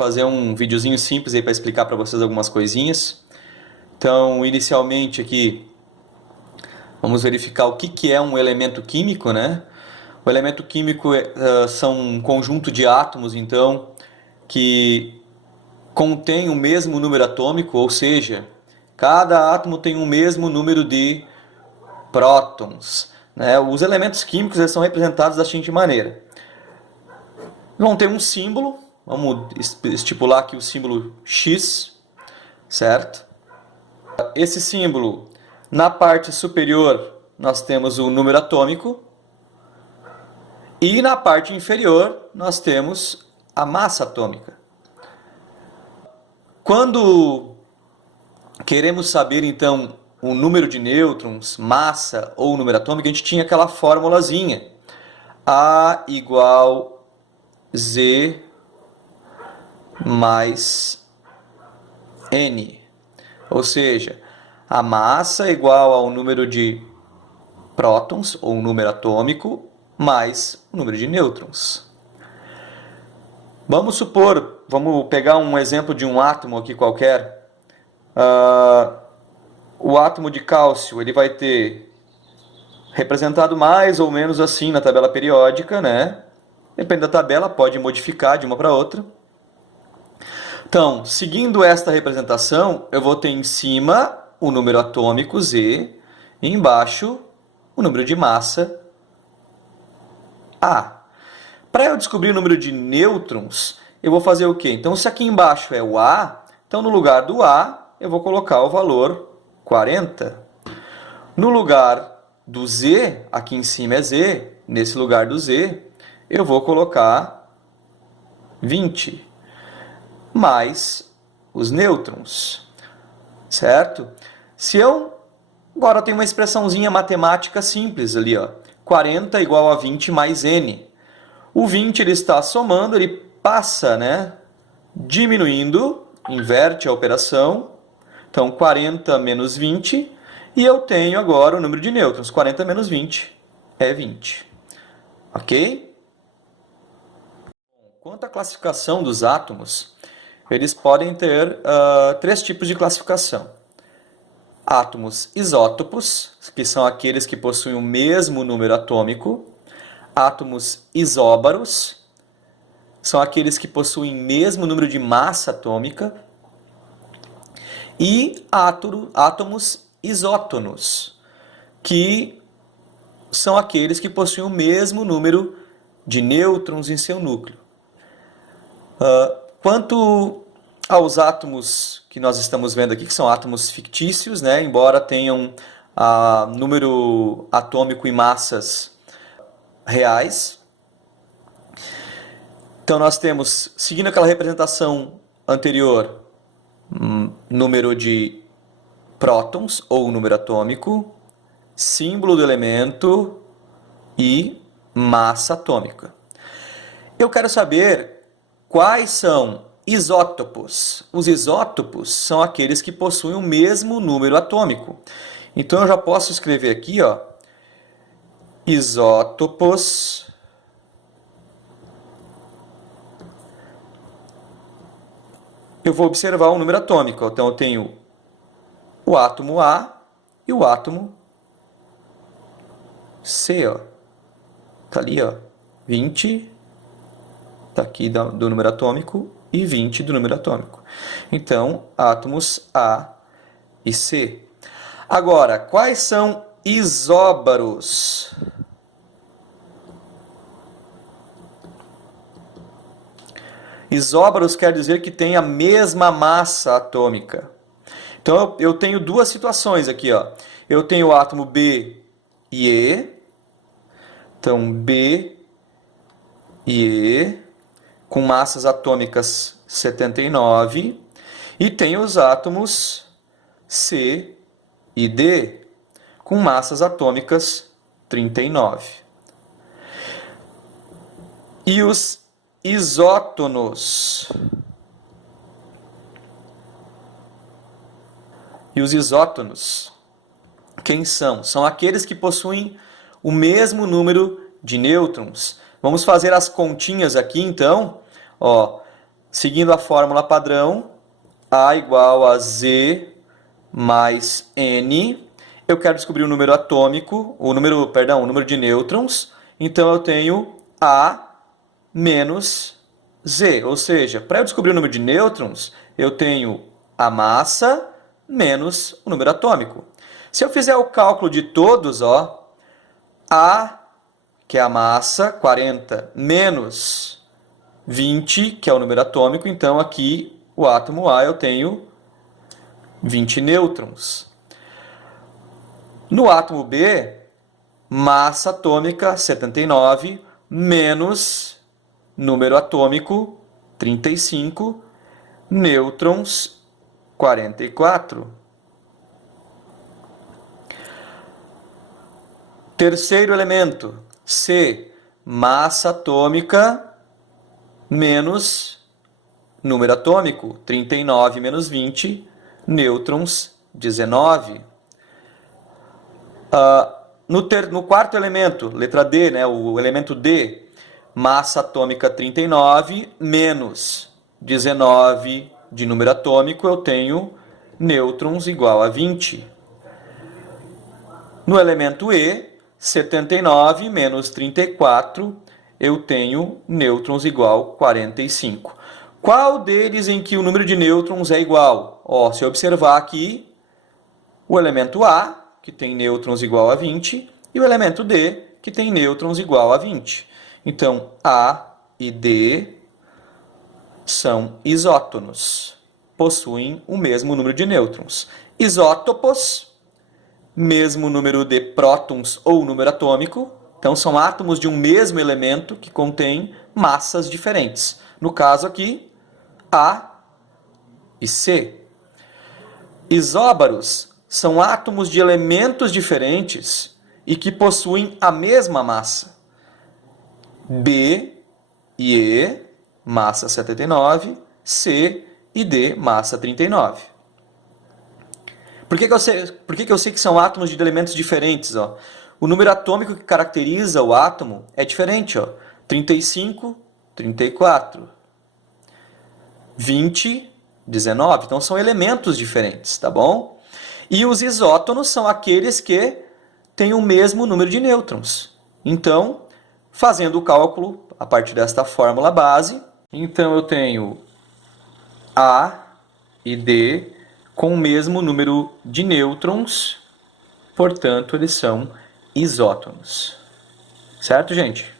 fazer um videozinho simples aí para explicar para vocês algumas coisinhas. Então, inicialmente aqui, vamos verificar o que é um elemento químico, né? O elemento químico são um conjunto de átomos, então, que contém o mesmo número atômico, ou seja, cada átomo tem o mesmo número de prótons, né? Os elementos químicos eles são representados da seguinte maneira. Vão ter um símbolo, vamos estipular aqui o símbolo X, certo? Esse símbolo, na parte superior, nós temos o número atômico, e na parte inferior, nós temos a massa atômica. Quando queremos saber, então, o número de nêutrons, massa ou número atômico, a gente tinha aquela formulazinha. A igual Z mais N. Ou seja, a massa é igual ao número de prótons, ou número atômico, mais o número de nêutrons. Vamos supor, vamos pegar um exemplo de um átomo aqui qualquer. O átomo de cálcio ele vai ter representado mais ou menos assim na tabela periódica, né? Depende da tabela, pode modificar de uma para outra. Então, seguindo esta representação, eu vou ter em cima o número atômico Z e embaixo o número de massa A. Para eu descobrir o número de nêutrons, eu vou fazer o quê? Então, se aqui embaixo é o A, então no lugar do A, eu vou colocar o valor 40. No lugar do Z, aqui em cima é Z, nesse lugar do Z, eu vou colocar 20, mais os nêutrons, certo? Se eu agora tenho uma expressãozinha matemática simples ali, ó, 40 igual a 20 mais N. O 20 ele está somando, ele passa, né, diminuindo, inverte a operação. Então, 40 menos 20, e eu tenho agora o número de nêutrons. 40 menos 20 é 20. Ok? Quanto à classificação dos átomos, eles podem ter três tipos de classificação. Átomos isótopos, que são aqueles que possuem o mesmo número atômico. Átomos isóbaros, são aqueles que possuem o mesmo número de massa atômica. E átomos isótonos, que são aqueles que possuem o mesmo número de nêutrons em seu núcleo. Quanto aos átomos que nós estamos vendo aqui, que são átomos fictícios, né, embora tenham número atômico e massas reais. Então nós temos, seguindo aquela representação anterior, número de prótons ou número atômico, símbolo do elemento e massa atômica. Eu quero saber quais são isótopos. Os isótopos são aqueles que possuem o mesmo número atômico. Então eu já posso escrever aqui, ó, isótopos eu vou observar o número atômico. Então eu tenho o átomo A e o átomo C, ó. Tá ali, ó, 20 tá aqui do número atômico e 20 do número atômico. Então, átomos A e C. Agora, quais são isóbaros? Isóbaros quer dizer que tem a mesma massa atômica. Então, eu tenho duas situações aqui, ó. Eu tenho o átomo B e E. Então, B e E, com massas atômicas 79. E tem os átomos C e D, com massas atômicas 39. E os isótonos. E os isótonos, quem são? São aqueles que possuem o mesmo número de nêutrons. Vamos fazer as continhas aqui, então. Ó, seguindo a fórmula padrão, A igual a Z mais N. Eu quero descobrir o número atômico, o número de nêutrons. Então, eu tenho A menos Z. Ou seja, para eu descobrir o número de nêutrons, eu tenho a massa menos o número atômico. Se eu fizer o cálculo de todos, ó, A, que é a massa, 40, menos 20, que é o número atômico, então aqui o átomo A eu tenho 20 nêutrons. No átomo B, massa atômica 79, menos número atômico 35, nêutrons 44. Terceiro elemento, C, massa atômica menos número atômico 39 menos 20, nêutrons 19. No quarto elemento, letra D, né, o elemento D, massa atômica 39 menos 19 de número atômico, eu tenho nêutrons igual a 20. No elemento E, 79 menos 34, eu tenho nêutrons igual a 45. Qual deles em que o número de nêutrons é igual? Ó, se eu observar aqui, o elemento A, que tem nêutrons igual a 20, e o elemento D, que tem nêutrons igual a 20. Então, A e D são isótonos, possuem o mesmo número de nêutrons. Isótopos, mesmo número de prótons ou número atômico, então são átomos de um mesmo elemento que contém massas diferentes. No caso aqui, A e C. Isóbaros são átomos de elementos diferentes e que possuem a mesma massa. B e E, massa 79, C e D, massa 39. Por que eu sei que são átomos de elementos diferentes? Ó? O número atômico que caracteriza o átomo é diferente. Ó. 35, 34. 20, 19. Então, são elementos diferentes, tá bom? E os isótonos são aqueles que têm o mesmo número de nêutrons. Então, fazendo o cálculo a partir desta fórmula base, então eu tenho A e D com o mesmo número de nêutrons, portanto, eles são isótonos. Certo, gente?